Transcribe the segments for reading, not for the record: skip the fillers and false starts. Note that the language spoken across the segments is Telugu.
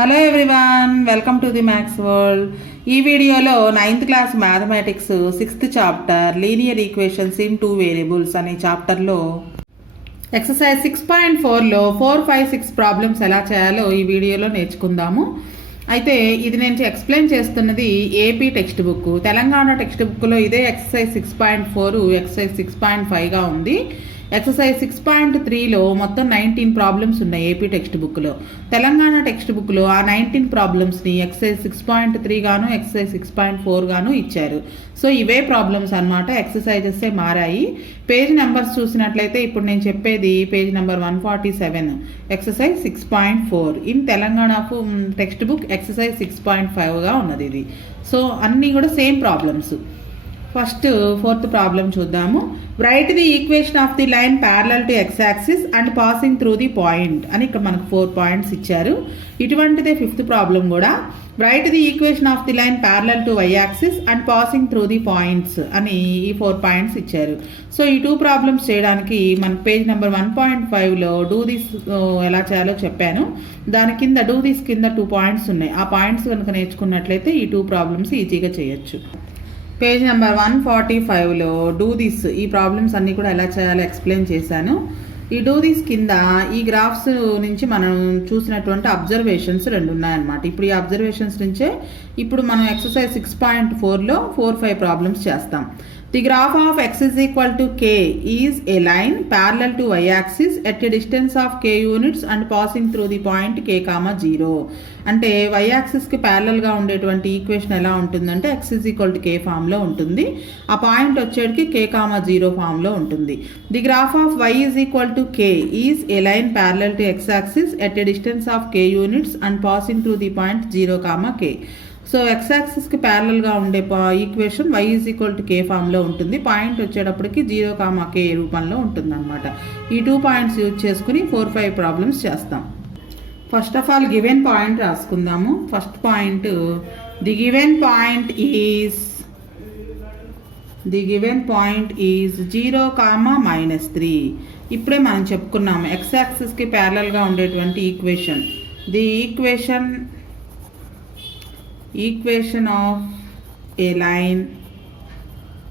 Hello everyone, welcome to the maths world. ఈ వీడియోలో 9th class mathematics 6th chapter linear equations in 2 variables అనే చాప్టర్లో ఎక్సర్సైజ్ 6.4లో 4, 5, 6 ప్రాబ్లమ్స్ ఎలా చేయాలో ఈ వీడియోలో నేర్చుకుందాము. అయితే ఇది నేను ఎక్స్ప్లెయిన్ చేస్తున్నది AP text book. Telangana text బుక్లో ఇదే ఎక్సర్సైజ్ 6.4 ఎక్సర్సైజ్ 6.5గా ఉంది. ఎక్సర్సైజ్ 6.3లో మొత్తం 19 ప్రాబ్లమ్స్ ఉన్నాయి ఏపీ టెక్స్ట్ బుక్లో. తెలంగాణ టెక్స్ట్ బుక్లో ఆ 19 ప్రాబ్లమ్స్ని ఎక్సర్సైజ్ 6.3 గాను ఎక్సర్సైజ్ 6.4 గాను ఇచ్చారు. సో ఇవే ప్రాబ్లమ్స్ అనమాట, ఎక్సర్సైజెసే మారాయి. పేజ్ నెంబర్స్ చూసినట్లయితే ఇప్పుడు నేను చెప్పేది page number 147 exercise 6.4 in Telangana text book exercise 6.5గా ఉన్నది ఇది. సో అన్నీ కూడా same problems. First 4th problem చూద్దాము. Write the equation of the line parallel to x axis and passing through the point అని ఇక్కడ మనకు 4 పాయింట్స్ ఇచ్చారు. ఇటువంటిదే 5th ప్రాబ్లం కూడా. Write the equation of the line parallel to y axis and passing through the points అని ఈ 4 పాయింట్స్ ఇచ్చారు. సో ఈ 2 ప్రాబ్లమ్స్ చేయడానికి మనకు పేజ్ నెంబర్ 1.5లో డూ దిస్ ఎలా చేయాలో చెప్పాను. దాని కింద డూ దిస్ కింద 2 పాయింట్స్ ఉన్నాయి. ఆ పాయింట్స్ కనుక నేర్చుకున్నట్లయితే ఈ 2 ప్రాబ్లమ్స్ ఈజీగా చేయొచ్చు. పేజ్ నెంబర్ 145లో డూ దిస్ ఈ ప్రాబ్లమ్స్ అన్నీ కూడా ఎలా చేయాలో ఎక్స్ప్లెయిన్ చేశాను. ఈ డూ దిస్ కింద ఈ గ్రాఫ్స్ నుంచి మనం చూసినటువంటి అబ్జర్వేషన్స్ 2 ఉన్నాయన్నమాట. ఇప్పుడు ఈ అబ్జర్వేషన్స్ నుంచే ఇప్పుడు మనం ఎక్సర్సైజ్ 6.4లో 4, 5 ప్రాబ్లమ్స్ చేస్తాం. The graph of x is equal to k is a line parallel to y-axis at a distance of k units and passing through the point k, 0. అంటే y-axisకి ప్యారలల్గా ఉండేటువంటి ఈక్వేషన్ ఎలా ఉంటుందంటే x is equal to k ఫామ్లో ఉంటుంది. ఆ పాయింట్ వచ్చేటికి k, 0 ఫామ్లో ఉంటుంది. The graph of y is equal to k is a line parallel to x-axis at a distance of k units and passing through the point 0, k. So x యాక్సిస్కి ప్యారలల్గా ఉండే equation y is equal to k ఫామ్లో ఉంటుంది. పాయింట్ వచ్చేటప్పటికి 0, k రూపంలో ఉంటుంది అనమాట. ఈ 2 పాయింట్స్ యూజ్ చేసుకుని 4, 5 ప్రాబ్లమ్స్ చేస్తాం. First of all given point రాసుకుందాము. First point the given point is 0, -3. ఇప్పుడే మనం చెప్పుకున్నాము ఎక్స్ యాక్సిస్కి ప్యారలల్గా ఉండేటువంటి ఈక్వేషన్. The equation of a line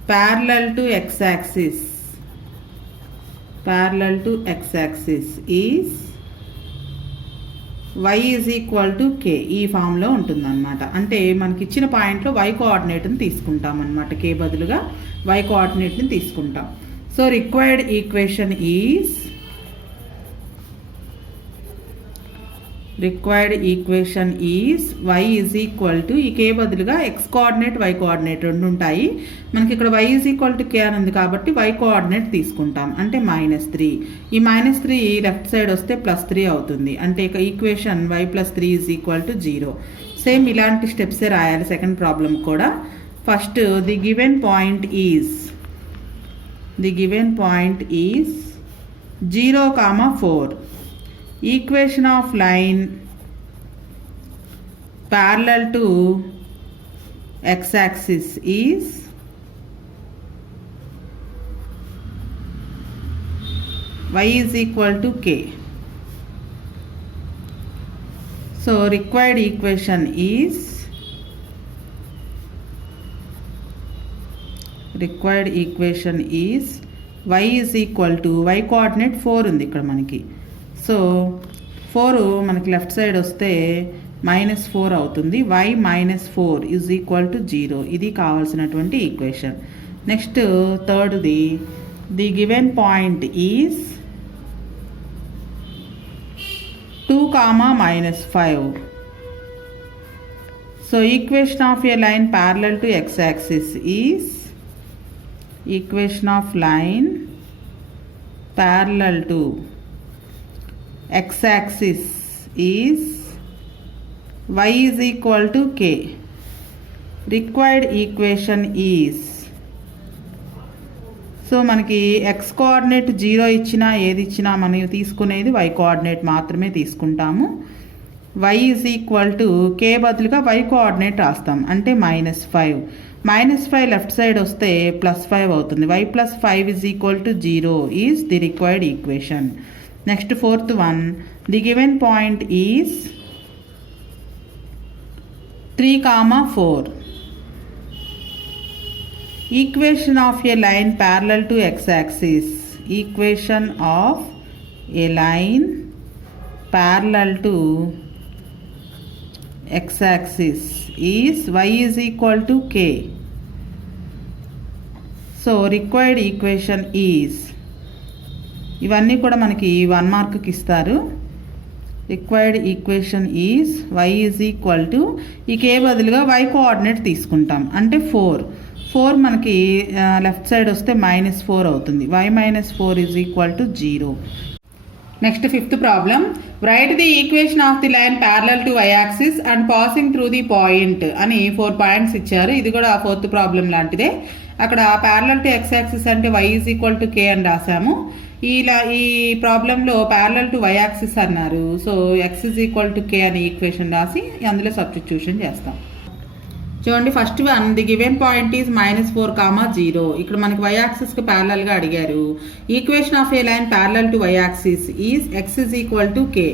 parallel to x-axis is y is equal to k ఈ ఫామ్లో ఉంటుందన్నమాట. అంటే మనకి ఇచ్చిన పాయింట్లో y కోఆర్డినేట్ని తీసుకుంటాం అన్నమాట. k బదులుగా y కోఆర్డినేట్ని తీసుకుంటాం. So required equation is y is equal to ఈ k బదులుగా x కోఆర్డినేట్ y కోఆర్డినేట్ 2 ఉంటాయి. మనకి ఇక్కడ y is equal to k అని ఉంది కాబట్టి y కోఆర్డినేట్ తీసుకుంటాం. అంటే -3. ఈ -3 లెఫ్ట్ సైడ్ వస్తే +3 అవుతుంది. అంటే ఇక equation y + 3 is equal to 0. Same ఇలాంటి స్టెప్సే రాయాలి సెకండ్ ప్రాబ్లం కూడా. First the given point is 0, 4. Equation of line parallel to x-axis is y is equal to k. So required equation is y is equal to y coordinate 4 ఉంది ఇక్కడ మనకి. సో 4 మనకి లెఫ్ట్ సైడ్ వస్తే -4 అవుతుంది. y -4 is equal to 0. ఇది కావాల్సినటువంటి ఈక్వేషన్. నెక్స్ట్ థర్డ్ది the given point is 2, -5. So equation of a line parallel to x axis is x-axis is y is equal to k. Required equation is so మనకి x కోఆర్డినేట్ 0 ఇచ్చినా ఏది ఇచ్చినా మనం తీసుకునేది y కోఆర్డినేట్ మాత్రమే తీసుకుంటాము. y is equal to k బదులుగా y కోఆర్డినేట్ రాస్తాం. అంటే -5. -5 లెఫ్ట్ సైడ్ వస్తే +5 అవుతుంది. y + 5 is equal to 0 is the required equation. Next fourth one, the given point is 3, 4. Equation of a line parallel to x-axis. Equation of a line parallel to x-axis is y is equal to k. So required equation is, ఇవన్నీ కూడా మనకి 1 మార్క్కి ఇస్తారు. Required equation is y is equal to ఈ k బదులుగా y కోఆర్డినేట్ తీసుకుంటాం, అంటే 4 మనకి లెఫ్ట్ సైడ్ వస్తే -4 అవుతుంది. y - 4 is equal to 0. Next 5th problem. Write the equation of the line parallel to y axis and passing through the point అని 4 పాయింట్స్ ఇచ్చారు. ఇది కూడా 4th ప్రాబ్లం లాంటిదే. అక్కడ ప్యారలల్ టు x యాక్సిస్ అంటే y is equal to k అని రాసాము. ఈ ప్రాబ్లంలో ప్యారలల్ టు y యాక్సిస్ అన్నారు. So x is equal to k అనే ఈక్వేషన్ రాసి అందులో సబ్స్టిట్యూషన్ చేస్తాం. చూడండి, first one, the given point is -4, 0. ఇక్కడ మనకి y యాక్సిస్కి ప్యారలల్గా అడిగారు. Equation of a line parallel to y axis is x is equal to k.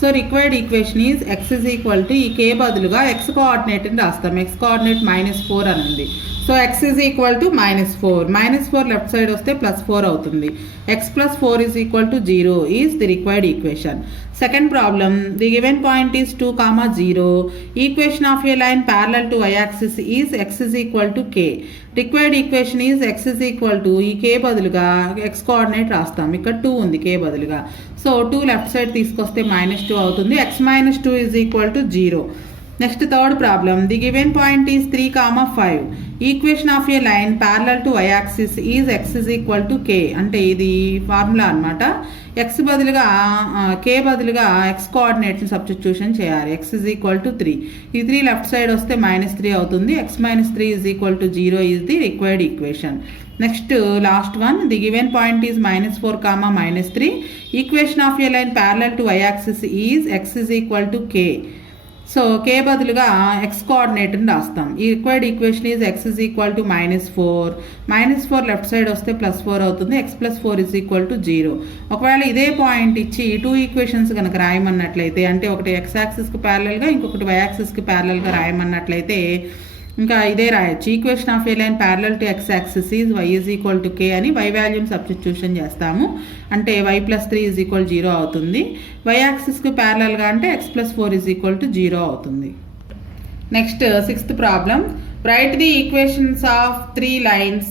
So required equation is x is equal to ఈ k బదులుగా x కోఆర్డినేట్ని రాస్తాం. x కోఆర్డినేట్ -4 అని ఉంది. So x is equal to -4. -4 left side వస్తే +4 అవుతుంది. x + 4 is equal to 0 is the required equation. Second problem, the given point is 2, 0. Equation of a line parallel to y axis is x is equal to k. Required equation is x is equal to ఈ k బదులుగా x కోఆర్డినేట్ రాస్తాం. ఇక్కడ 2 ఉంది k బదులుగా. సో 2 లెఫ్ట్ సైడ్ తీసుకొస్తే -2 అవుతుంది. x - 2 is equal to 0. Next third problem, the given point is 3, 5. Equation of a line parallel to y axis is x is equal to k. అంటే ఇది ఫార్ములా అనమాట. x బదులుగా k బదులుగా x కోఆర్డినేట్ని సబ్స్టిట్యూషన్ చేయాలి. x is equal to 3. ఈ 3 లెఫ్ట్ సైడ్ వస్తే -3 అవుతుంది. x - 3 is equal to 0 is the required equation. Next last one, the given point is -4, -3. Equation of a line parallel to y axis is x is equal to k. So k బదులుగా x కోఆర్డినేట్ని రాస్తాం. ఈ required equation is x is equal to -4. -4 left side వస్తే +4 అవుతుంది. x + 4 is equal to 0. ఒకవేళ ఇదే పాయింట్ ఇచ్చి 2 ఈక్వేషన్స్ కనుక రాయమన్నట్లయితే, అంటే ఒకటి x యాక్సిస్కి ప్యారలల్గా ఇంకొకటి y యాక్సిస్కి ప్యారలల్గా రాయమన్నట్లయితే ఇంకా ఇదే రాయొచ్చు. Equation of a line parallel to x axis is y is equal to k అని y వాల్యూమ్ సబ్స్టిట్యూషన్ చేస్తాము. అంటే y + 3 ఈజ్ ఈక్వల్ 0 అవుతుంది. y యాక్సిస్కి ప్యారలల్గా అంటే x + 4 ఈజ్ ఈక్వల్ టు 0 అవుతుంది. Next 6th problem, write the equations of 3 lines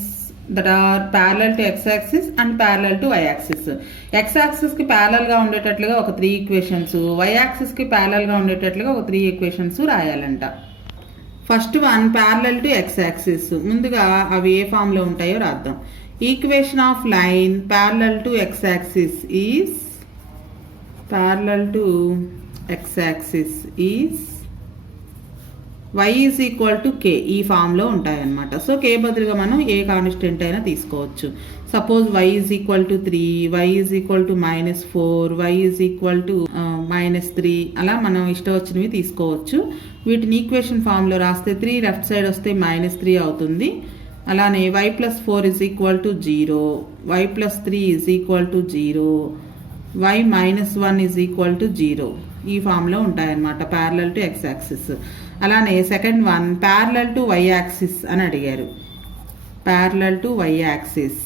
that are parallel to x axis and parallel to y axis. x యాక్సిస్కి ప్యారలల్గా ఉండేటట్లుగా ఒక 3 ఈక్వేషన్స్, y యాక్సిస్కి ప్యారలల్గా ఉండేటట్లుగా ఒక 3 ఈక్వేషన్స్ రాయాలంట. First one, parallel to x axis. ముందుగా అవి ఏ ఫామ్లో ఉంటాయో రాద్దాం. Equation of line parallel to x axis is y is equal to k. ఈ ఫామ్లో ఉంటాయన్నమాట. సో k బదులుగా మనం ఏ కాన్స్టెంట్ అయినా తీసుకోవచ్చు. Suppose y is equal to 3, y is equal to -4, y is equal to -3, అలా మనం ఇష్టం వచ్చినవి తీసుకోవచ్చు. వీటిని ఈక్వేషన్ ఫామ్లో రాస్తే 3 లెఫ్ట్ సైడ్ వస్తే -3 అవుతుంది. అలానే y + 4 is equal to 0, y + 3 is equal to 0, y - 1 is equal to 0. ఈ ఫామ్లో ఉంటాయన్నమాట ప్యారలల్ టు x యాక్సిస్. అలానే second one, parallel to y axis అని అడిగారు. Parallel to y axis.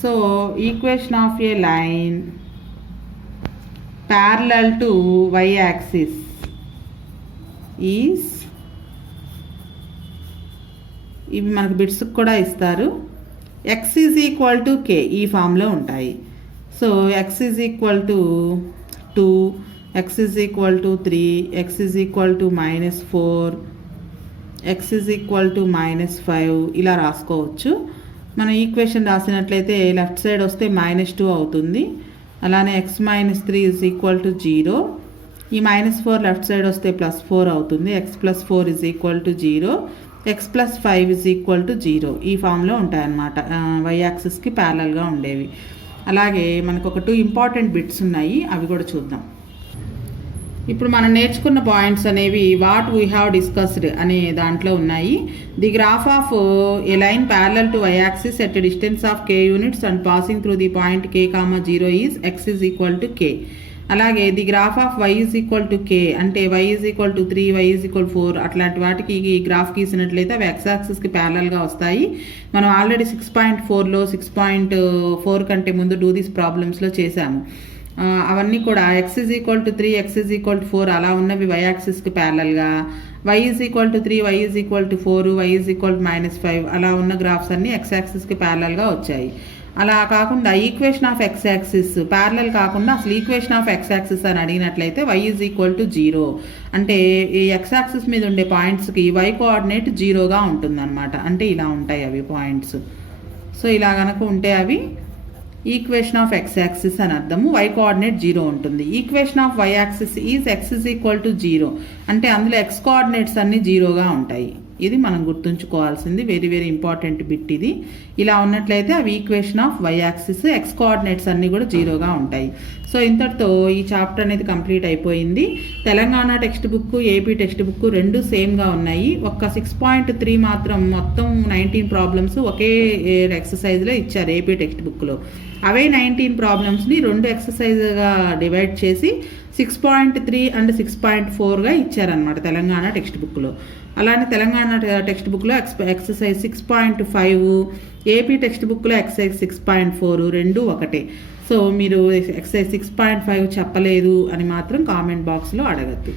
So equation of a line parallel to y axis is, ఇవి మనకు బిట్స్కి కూడా ఇస్తారు. x is equal to k ఈ ఫామ్లో ఉంటాయి. So x is equal to 2, x is equal to 3, x is equal to -4, x is equal to -5 ఇలా రాసుకోవచ్చు. మనం ఈక్వేషన్ రాసినట్లయితే లెఫ్ట్ సైడ్ వస్తే -2 అవుతుంది. అలానే x - 3 ఈజ్ ఈక్వల్ టు 0. ఈ -4 లెఫ్ట్ సైడ్ వస్తే +4 అవుతుంది. x + 4 is equal to 0, x + 5 is equal to 0. ఈ ఫామ్లో ఉంటాయన్నమాట y యాక్సిస్కి ప్యారలల్గా ఉండేవి. అలాగే మనకు ఒక 2 ఇంపార్టెంట్ బిట్స్ ఉన్నాయి, అవి కూడా చూద్దాం. ఇప్పుడు మనం నేర్చుకున్న పాయింట్స్ అనేవి వాట్ వీ హ్యావ్ డిస్కస్డ్ అనే దాంట్లో ఉన్నాయి. The graph of a line parallel to y axis at distance of k units and passing through the point k, 0 is x is equal to k. అలాగే the graph of y is equal to k అంటే y is equal to 3 y is equal 4 అట్లాంటి వాటికి ఈ గ్రాఫ్ గీసినట్లయితే అవి x యాక్సిస్కి ప్యారలల్గా వస్తాయి. మనం ఆల్రెడీ 6.4లో 6.4 కంటే ముందు డూ దిస్ ప్రాబ్లమ్స్లో చేసాము. అవన్నీ కూడా x is equal to 3 x is equal to 4 అలా ఉన్నవి y యాక్సిస్కి ప్యారలల్గా, y is equal to 3 y is equal to 4 y is equal to -5 అలా ఉన్న గ్రాఫ్స్ అన్నీ x యాక్సిస్కి ప్యారలల్గా వచ్చాయి. అలా కాకుండా equation of x axis parallel కాకుండా అసలు ఈక్వేషన్ ఆఫ్ x యాక్సిస్ అని అడిగినట్లయితే y ఈజ్ ఈక్వల్ టు 0 అంటే ఈ x యాక్సిస్ మీద ఉండే పాయింట్స్కి y కోఆర్డినేట్ 0గా ఉంటుందన్నమాట. అంటే ఇలా ఉంటాయి అవి పాయింట్స్. సో ఇలా కనుక ఉంటే అవి ఈక్వేషన్ ఆఫ్ x యాక్సిస్ అని అర్థము. y కోఆర్డినేట్ 0 ఉంటుంది. Equation of y axis is x is equal to 0 అంటే అందులో x కోఆర్డినేట్స్ అన్నీ 0గా ఉంటాయి. ఇది మనం గుర్తుంచుకోవాల్సింది వెరీ వెరీ ఇంపార్టెంట్ బిట్ ఇది. ఇలా ఉన్నట్లయితే అవి equation of y axis, x coordinates అన్నీ కూడా 0గా ఉంటాయి. సో ఇంతటితో ఈ చాప్టర్ అనేది కంప్లీట్ అయిపోయింది. Telangana text book, AP text book రెండు సేమ్గా ఉన్నాయి. ఒక్క 6.3 మాత్రం మొత్తం 19 ప్రాబ్లమ్స్ ఒకే ఎక్సర్సైజ్లో ఇచ్చారు ఏపీ టెక్స్ట్ బుక్లో. అవే 19 ప్రాబ్లమ్స్ని 2 ఎక్సర్సైజ్గా డివైడ్ చేసి 6.3 అండ్ 6.4గా ఇచ్చారనమాట తెలంగాణ టెక్స్ట్ బుక్లో. అలానే తెలంగాణ టెక్స్ట్ బుక్లో ఎక్సర్సైజ్ 6.5, ఏపీ టెక్స్ట్ బుక్లో ఎక్సర్సైజ్ 6.4 రెండు ఒకటే. సో మీరు ఎక్సర్సైజ్ 6.5 చెప్పలేదు అని మాత్రం కామెంట్ బాక్స్లో అడగద్దు.